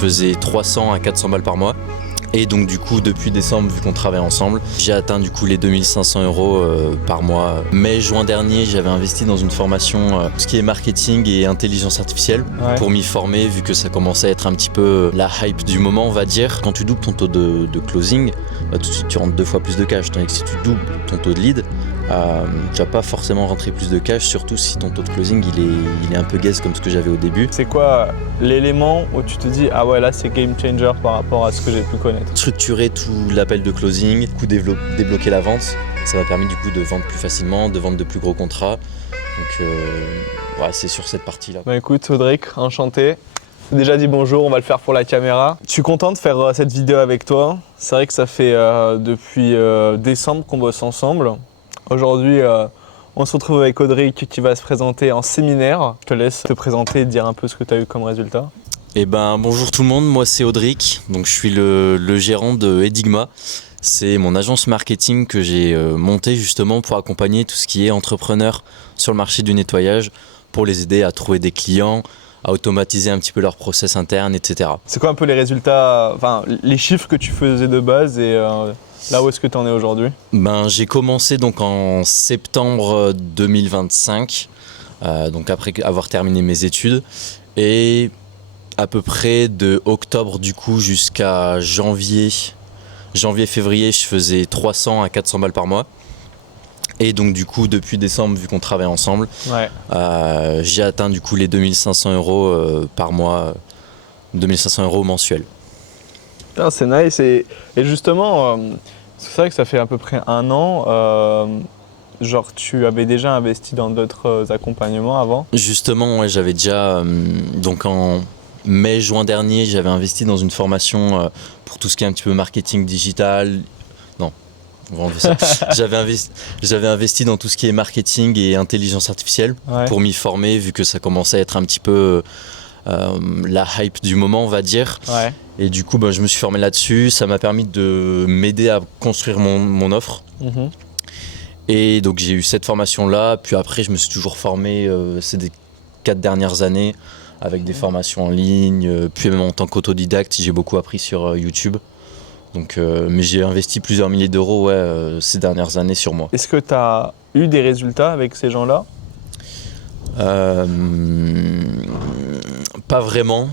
Je faisais 300 à 400 balles par mois. Et donc du coup depuis décembre, vu qu'on travaille ensemble, j'ai atteint du coup les 2500 euros par mois. Mai-juin dernier, j'avais investi dans une formation tout ce qui est marketing et intelligence artificielle pour m'y former, vu que ça commençait à être un petit peu la hype du moment, on va dire. Quand tu doubles ton taux de closing, tout de suite tu rentres 2 fois plus de cash, tandis que si tu doubles ton taux de lead, tu vas pas forcément rentrer plus de cash, surtout si ton taux de closing il est un peu gaze comme ce que j'avais au début. C'est quoi l'élément où tu te dis ah ouais là c'est game changer par rapport à ce que j'ai pu connaître? Structurer tout l'appel de closing, du coup débloquer la vente, ça m'a permis du coup de vendre plus facilement, de vendre de plus gros contrats. Donc ouais, c'est sur cette partie-là. Bah écoute Audric, enchanté. Déjà dit bonjour, on va le faire pour la caméra. Je suis content de faire cette vidéo avec toi. C'est vrai que ça fait depuis décembre qu'on bosse ensemble. Aujourd'hui, on se retrouve avec Audric qui va se présenter en séminaire. Je te laisse te présenter et te dire un peu ce que tu as eu comme résultat. Eh ben, bonjour tout le monde, moi c'est Audric, donc je suis le gérant de Edigma. C'est mon agence marketing que j'ai montée justement pour accompagner tout ce qui est entrepreneur sur le marché du nettoyage, pour les aider à trouver des clients, à automatiser un petit peu leur process interne, etc. C'est quoi un peu les résultats, enfin les chiffres que tu faisais de base et là où est-ce que tu en es aujourd'hui? Ben, j'ai commencé donc en septembre 2025, donc après avoir terminé mes études, et à peu près de octobre du coup jusqu'à janvier-février, je faisais 300 à 400 balles par mois. Et donc du coup depuis décembre, vu qu'on travaille ensemble, j'ai atteint du coup les 2500 euros par mois, 2500 euros mensuels. Ah, c'est nice et justement, c'est vrai que ça fait à peu près un an, genre tu avais déjà investi dans d'autres accompagnements avant? Justement, ouais, j'avais déjà, donc en mai-juin dernier, j'avais investi dans une formation pour tout ce qui est un petit peu marketing digital. Non, on va enlever ça. J'avais investi dans tout ce qui est marketing et intelligence artificielle pour m'y former, vu que ça commençait à être un petit peu la hype du moment, on va dire. Et du coup, je me suis formé là-dessus. Ça m'a permis de m'aider à construire mon offre. Et donc j'ai eu cette formation-là. Puis après, je me suis toujours formé ces 4 dernières années avec des formations en ligne. Puis même en tant qu'autodidacte, j'ai beaucoup appris sur YouTube. Donc, mais j'ai investi plusieurs milliers d'euros ces dernières années sur moi. Est-ce que tu as eu des résultats avec ces gens-là? Pas vraiment.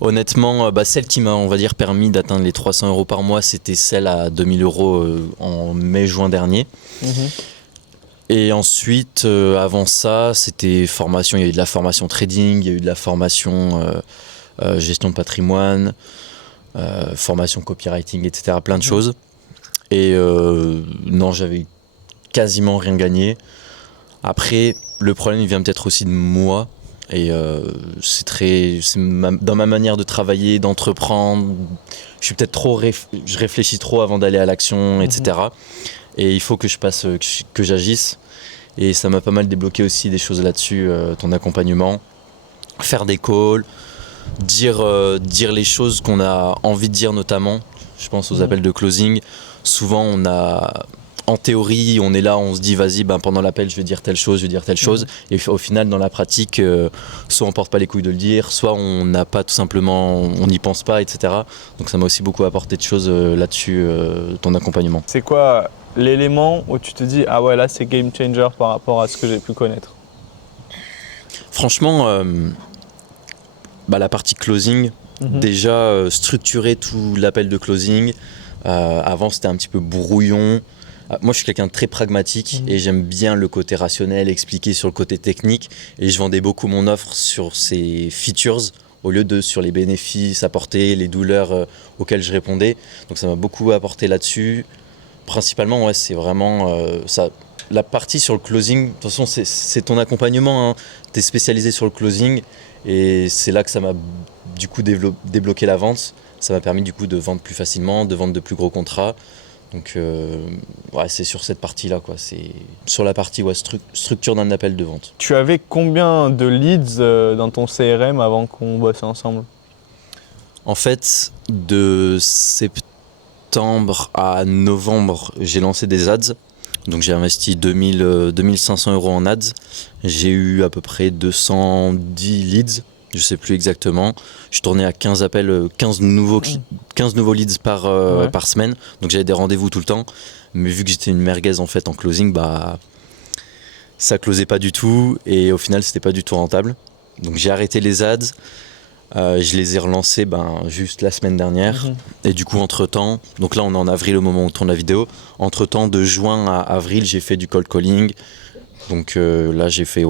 Honnêtement, celle qui m'a, on va dire, permis d'atteindre les 300 euros par mois, c'était celle à 2000 euros en mai-juin dernier. Et ensuite, avant ça, c'était formation. Il y a eu de la formation trading, il y a eu de la formation gestion de patrimoine, formation copywriting, etc. Plein de choses. Et non, j'avais quasiment rien gagné. Après, le problème, il vient peut-être aussi de moi. Et dans ma manière de travailler, d'entreprendre. Je suis peut-être je réfléchis trop avant d'aller à l'action, etc. Et il faut que que j'agisse. Et ça m'a pas mal débloqué aussi des choses là-dessus, ton accompagnement. Faire des calls, dire les choses qu'on a envie de dire, notamment. Je pense aux appels de closing. Souvent, en théorie, on est là, on se dit vas-y, pendant l'appel, je vais dire telle chose, Et au final, dans la pratique, soit on porte pas les couilles de le dire, soit on n'a pas tout simplement, on n'y pense pas, etc. Donc ça m'a aussi beaucoup apporté de choses là-dessus, ton accompagnement. C'est quoi l'élément où tu te dis ah ouais là c'est game changer par rapport à ce que j'ai pu connaître? Franchement, la partie closing, déjà structurer tout l'appel de closing. Avant, c'était un petit peu brouillon. Moi, je suis quelqu'un de très pragmatique et j'aime bien le côté rationnel, expliquer sur le côté technique. Et je vendais beaucoup mon offre sur ses features au lieu de sur les bénéfices apportés, les douleurs auxquelles je répondais. Donc ça m'a beaucoup apporté là-dessus. Principalement, c'est vraiment ça. La partie sur le closing, de toute façon, c'est ton accompagnement. Tu es spécialisé sur le closing et c'est là que ça m'a du coup débloqué la vente. Ça m'a permis du coup de vendre plus facilement, de vendre de plus gros contrats. Donc c'est sur cette partie-là, quoi. C'est sur la partie structure d'un appel de vente. Tu avais combien de leads dans ton CRM avant qu'on bosse ensemble? En fait, de septembre à novembre, j'ai lancé des ads. Donc j'ai investi 2500 euros en ads. J'ai eu à peu près 210 leads je sais plus exactement. Je tournais à 15 appels, 15 nouveaux leads par semaine. Donc j'avais des rendez-vous tout le temps. Mais vu que j'étais une merguez en fait en closing, bah ça closait pas du tout et au final c'était pas du tout rentable. Donc j'ai arrêté les ads. Je les ai relancés juste la semaine dernière. Et du coup, entre-temps, donc là on est en avril au moment où on tourne la vidéo. Entre-temps, de juin à avril, j'ai fait du cold calling. Donc là, j'ai fait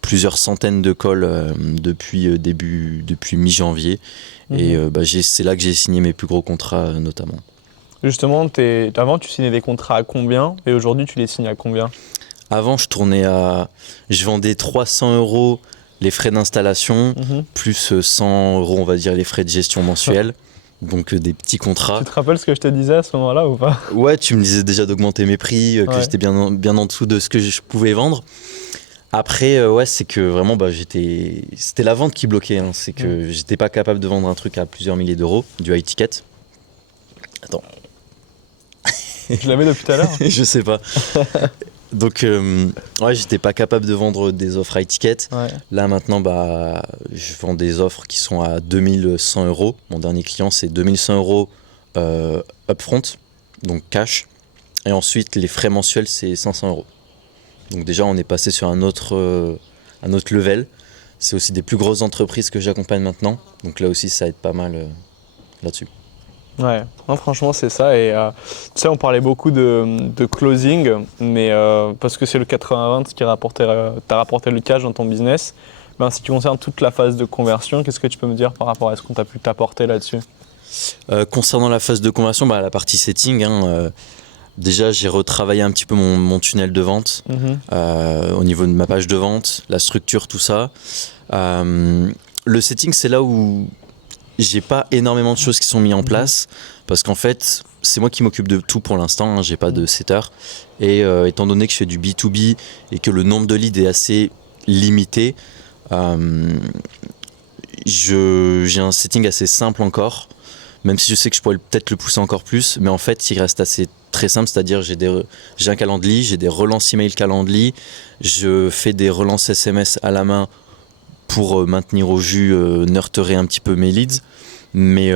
plusieurs centaines de calls depuis mi-janvier. Et c'est là que j'ai signé mes plus gros contrats notamment. Justement, avant tu signais des contrats à combien et aujourd'hui tu les signes à combien? Avant, je vendais 300 € les frais d'installation, plus 100 € on va dire les frais de gestion mensuels. Donc des petits contrats. Tu te rappelles ce que je te disais à ce moment-là ou pas? Ouais, tu me disais déjà d'augmenter mes prix, que j'étais bien en dessous de ce que je pouvais vendre. Après, c'est que vraiment, c'était la vente qui bloquait. Hein. C'est que j'étais pas capable de vendre un truc à plusieurs milliers d'euros, du high ticket. Attends. Je l'avais depuis tout à l'heure. Je sais pas. Donc, j'étais pas capable de vendre des offres high ticket. Ouais. Là, maintenant, je vends des offres qui sont à 2100 €. Mon dernier client, c'est 2100 € upfront, donc cash. Et ensuite, les frais mensuels, c'est 500 €. Donc déjà, on est passé sur un autre level. C'est aussi des plus grosses entreprises que j'accompagne maintenant. Donc là aussi, ça aide pas mal là-dessus. Ouais, non, franchement c'est ça et tu sais on parlait beaucoup de closing mais parce que c'est le 80-20 qui t'a rapporté le cash dans ton business. En ce qui concerne toute la phase de conversion, qu'est-ce que tu peux me dire par rapport à ce qu'on t'a pu t'apporter là-dessus? Concernant la phase de conversion, la partie setting, déjà j'ai retravaillé un petit peu mon tunnel de vente au niveau de ma page de vente, la structure, tout ça. Le setting, c'est là où j'ai pas énormément de choses qui sont mises en place parce qu'en fait c'est moi qui m'occupe de tout pour l'instant, j'ai pas de setter et étant donné que je fais du B2B et que le nombre de leads est assez limité, j'ai un setting assez simple encore, même si je sais que je pourrais peut-être le pousser encore plus, mais en fait il reste assez très simple, c'est-à-dire j'ai un calendrier, j'ai des relances email calendrier, je fais des relances SMS à la main pour maintenir au jus, nurturer un petit peu mes leads. Mais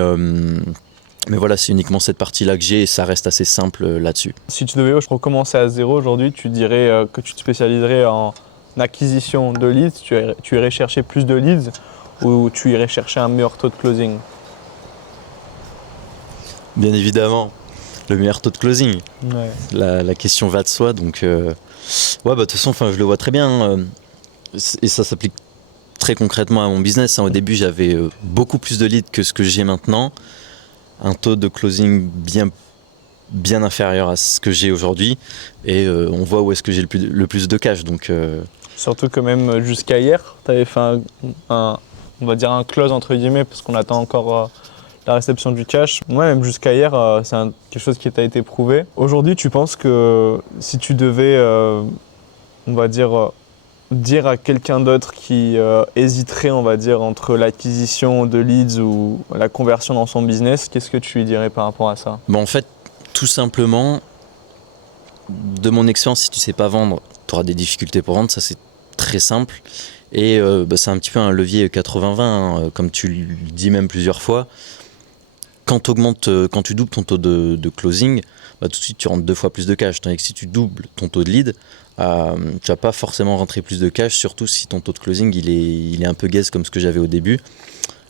voilà, c'est uniquement cette partie-là que j'ai et ça reste assez simple là-dessus. Si tu devais recommencer à zéro aujourd'hui, tu dirais que tu te spécialiserais en acquisition de leads, tu irais chercher plus de leads ou tu irais chercher un meilleur taux de closing? Bien évidemment, le meilleur taux de closing. Ouais. La question va de soi, donc de toute façon, je le vois très bien et ça s'applique très concrètement à mon business. Au début, j'avais beaucoup plus de leads que ce que j'ai maintenant. Un taux de closing bien inférieur à ce que j'ai aujourd'hui. Et on voit où est-ce que j'ai le plus de cash. Donc, surtout que même jusqu'à hier, tu avais fait on va dire un close entre guillemets, parce qu'on attend encore la réception du cash. Ouais, même jusqu'à hier, c'est quelque chose qui t'a été prouvé. Aujourd'hui, tu penses que si tu devais, on va dire à quelqu'un d'autre qui hésiterait, on va dire, entre l'acquisition de leads ou la conversion dans son business, qu'est-ce que tu lui dirais par rapport à ça? En fait, tout simplement, de mon expérience, si tu sais pas vendre, tu auras des difficultés pour vendre, ça c'est très simple. Et c'est un petit peu un levier 80-20, comme tu le dis même plusieurs fois. Quand tu doubles ton taux de closing, tout de suite tu rentres 2 fois plus de cash. Tandis que si tu doubles ton taux de lead, tu vas pas forcément rentrer plus de cash, surtout si ton taux de closing il est un peu gaze comme ce que j'avais au début.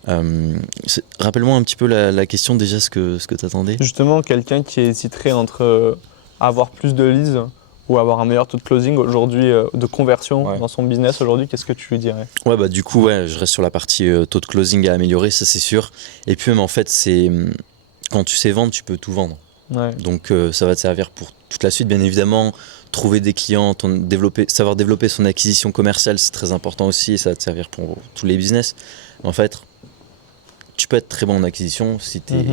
Rappelle-moi un petit peu la question déjà, ce que tu attendais. Justement, quelqu'un qui hésiterait entre avoir plus de leads ou avoir un meilleur taux de closing aujourd'hui, de conversion dans son business aujourd'hui, qu'est-ce que tu lui dirais? Du coup, je reste sur la partie taux de closing à améliorer, ça c'est sûr. Et puis même en fait, quand tu sais vendre, tu peux tout vendre. Ouais. Donc ça va te servir pour toute la suite, bien évidemment. Trouver des clients, savoir développer son acquisition commerciale, c'est très important aussi, et ça va te servir pour tous les business. En fait, tu peux être très bon en acquisition si t'es.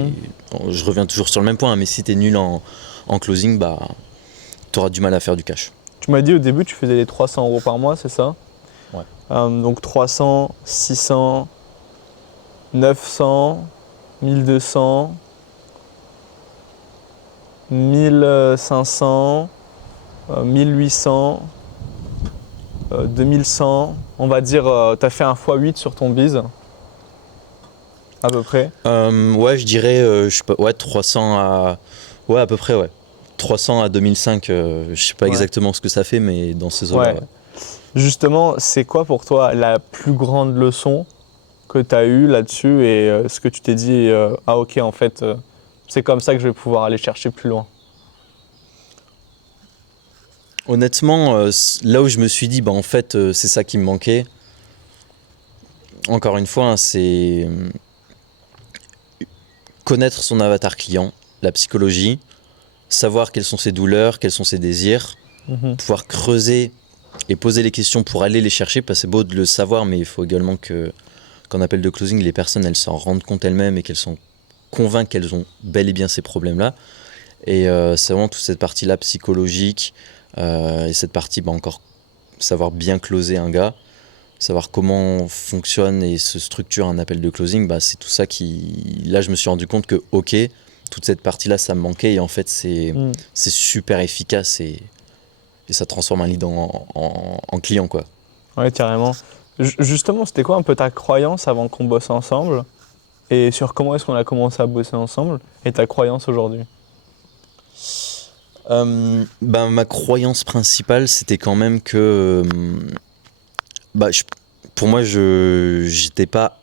Je reviens toujours sur le même point, mais si tu es nul en closing, tu auras du mal à faire du cash. Tu m'as dit au début tu faisais les 300 € par mois, c'est ça? Ouais. Donc 300, 600, 900, 1200, 1500, 1800. 2100, on va dire, tu as fait un x8 sur ton biz, à peu près. Ouais, je dirais je sais pas, ouais, 300 à... Ouais, à peu près, ouais. 300 à 2005, je sais pas Ouais. exactement ce que ça fait, mais dans ces eaux-là, Ouais. ouais. Justement, c'est quoi pour toi la plus grande leçon que tu as eue là-dessus et ce que tu t'es dit, ah ok, en fait, c'est comme ça que je vais pouvoir aller chercher plus loin. Honnêtement, là où je me suis dit, bah en fait, c'est ça qui me manquait. Encore une fois, hein, c'est connaître son avatar client, la psychologie, savoir quelles sont ses douleurs, quels sont ses désirs, pouvoir creuser et poser les questions pour aller les chercher, parce que c'est beau de le savoir, mais il faut également qu'en appel de closing, les personnes, elles s'en rendent compte elles-mêmes et qu'elles sont convaincre qu'elles ont bel et bien ces problèmes-là. Et c'est vraiment toute cette partie-là psychologique et cette partie encore savoir bien closer un gars, savoir comment fonctionne et se structure un appel de closing, c'est tout ça qui... Là, je me suis rendu compte que, ok, toute cette partie-là, ça me manquait et en fait, c'est super efficace et ça transforme un lead en client, quoi. Ouais, carrément. Justement, c'était quoi un peu ta croyance avant qu'on bosse ensemble et sur comment est-ce qu'on a commencé à bosser ensemble et ta croyance aujourd'hui? Ma croyance principale, c'était quand même que pour moi, je n'étais pas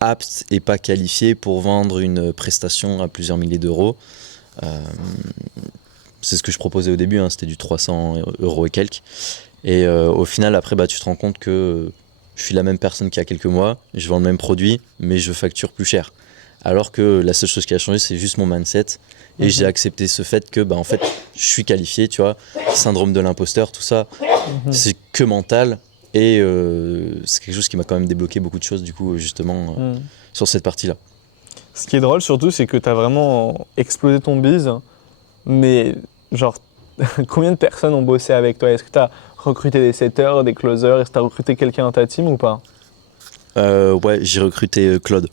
apte et pas qualifié pour vendre une prestation à plusieurs milliers d'euros. C'est ce que je proposais au début, hein, c'était du 300 euros et quelques. Et au final, après, tu te rends compte que je suis la même personne qu'il y a quelques mois, je vends le même produit, mais je facture plus cher. Alors que la seule chose qui a changé, c'est juste mon mindset. Et j'ai accepté ce fait que, en fait, je suis qualifié, tu vois, syndrome de l'imposteur, tout ça, c'est que mental. Et c'est quelque chose qui m'a quand même débloqué beaucoup de choses, du coup, justement, sur cette partie-là. Ce qui est drôle surtout, c'est que tu as vraiment explosé ton biz, mais genre, combien de personnes ont bossé avec toi? Est-ce que tu as recruté des setters, des closers? Est-ce que tu as recruté quelqu'un dans ta team ou pas? Ouais, j'ai recruté Claude.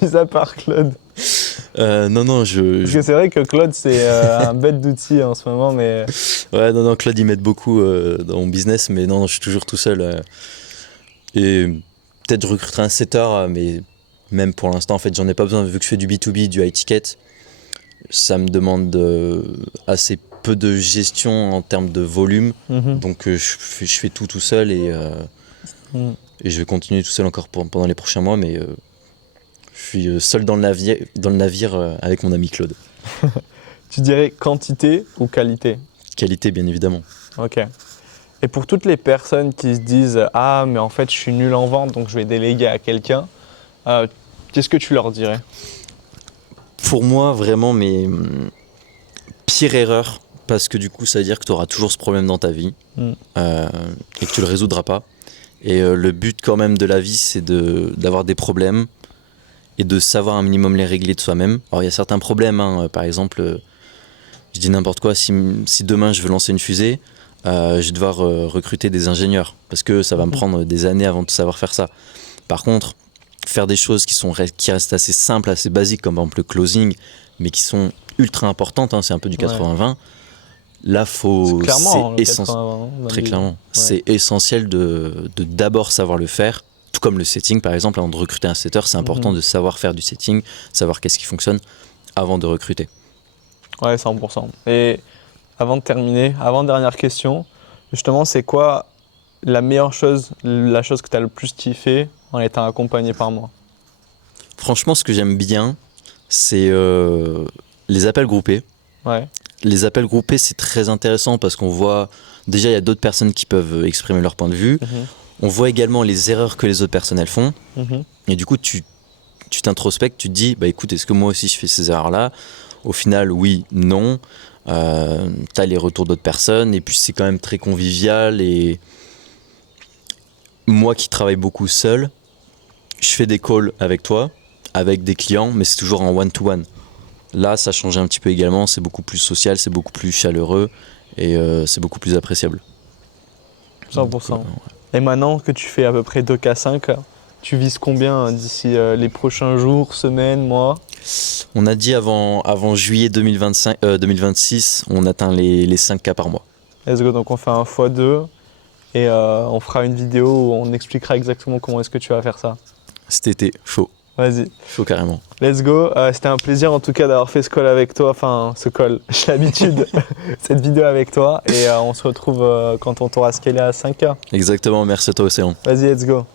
Mis à part Claude. Non, Parce que c'est vrai que Claude, c'est un bête d'outil en ce moment, mais... Ouais, non, Claude, il m'aide beaucoup dans mon business, mais non, je suis toujours tout seul. Et peut-être je recruterai un setter, mais même pour l'instant, en fait, j'en ai pas besoin, vu que je fais du B2B, du high ticket. Ça me demande assez peu de gestion en termes de volume. Donc je fais tout seul et je vais continuer tout seul encore pendant les prochains mois, mais je suis seul dans le navire avec mon ami Claude. Tu dirais quantité ou qualité? Qualité, bien évidemment. Ok. Et pour toutes les personnes qui se disent « Ah, mais en fait, je suis nul en vente, donc je vais déléguer à quelqu'un », qu'est-ce que tu leur dirais? Pour moi, vraiment, mais pire erreur, parce que du coup, ça veut dire que tu auras toujours ce problème dans ta vie et que tu le résoudras pas. Et le but quand même de la vie, c'est d'avoir des problèmes et de savoir un minimum les régler de soi-même. Alors il y a certains problèmes, hein, par exemple, je dis n'importe quoi, si demain je veux lancer une fusée, je vais devoir recruter des ingénieurs, parce que ça va me prendre des années avant de savoir faire ça. Par contre, faire des choses qui restent assez simples, assez basiques, comme par exemple le closing, mais qui sont ultra importantes, hein, c'est un peu du 80-20, là, c'est essentiel. Très clairement. C'est essentiel de d'abord savoir le faire. Tout comme le setting, par exemple, avant de recruter un setter, c'est important de savoir faire du setting, savoir qu'est-ce qui fonctionne avant de recruter. Ouais, 100%. Et avant de terminer, avant-dernière question, justement, c'est quoi la meilleure chose, la chose que tu as le plus kiffé en étant accompagné par moi? Franchement, ce que j'aime bien, c'est les appels groupés. Ouais. Les appels groupés, c'est très intéressant parce qu'on voit, déjà, il y a d'autres personnes qui peuvent exprimer leur point de vue. On voit également les erreurs que les autres personnes elles font. Et du coup, tu t'introspectes, tu te dis, écoute, est-ce que moi aussi je fais ces erreurs-là? Au final, oui, non. T'as les retours d'autres personnes et puis c'est quand même très convivial. Et moi qui travaille beaucoup seul, je fais des calls avec toi, avec des clients, mais c'est toujours en one-to-one. Là, ça change un petit peu également, c'est beaucoup plus social, c'est beaucoup plus chaleureux et c'est beaucoup plus appréciable. 100%. Donc, et maintenant que tu fais à peu près 2K5, tu vises combien d'ici les prochains jours, semaines, mois? On a dit avant juillet 2026, on atteint les 5K par mois. Let's go, donc on fait un x2 et on fera une vidéo où on expliquera exactement comment est-ce que tu vas faire ça. Cet été, chaud. Vas-y. Chaud carrément. Let's go. C'était un plaisir en tout cas d'avoir fait ce call avec toi. Enfin, ce call, j'ai l'habitude, cette vidéo avec toi. Et on se retrouve quand on t'aura scalé à 5K. Exactement, merci à toi Océan. Vas-y, let's go.